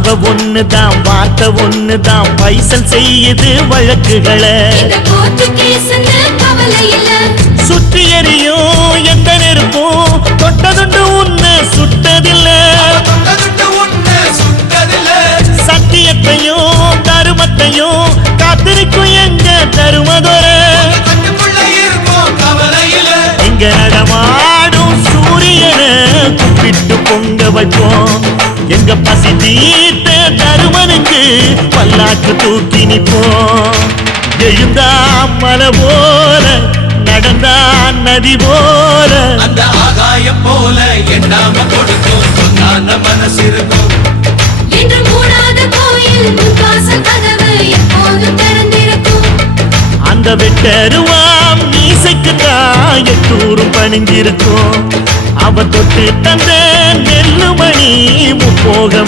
பார்வை ஒண்ணுதான் வார்த்தை ஒண்ணுதான் பைசல் செய்யுது வழக்குகளை சுற்றி எறியும் எந்த நெருப்பும் தொட்டதுண்டு உன்னை சுட்டதில்லை சத்தியத்தையும் தருமத்தையும் காத்திருக்கும் எங்க தருமதொர இங்க நடமாடும் சூரியனை கும்பிட்டு பொங்க வைப்போம் எங்க பசி தீர்த்த தருமனுக்கு பல்லாக்கு தூக்கி நிப்போம் எழுந்தா மலை போல நடந்தா நதி போல அந்த ஆகாயம் போல எண்ணாம கொடுக்கும் சொன்னான மனசு இருக்கும் என்று மூடாத கோயில் முன்வாசல் கதவு எப்போதும் திறந்திருக்கும் அந்த வெட்டருவாம் மீசைக்குத்தான் எட்டூரும் பணிஞ்சிருக்கும் அவ தொட்டு தந்த நெல்லுமணி முப்போகம்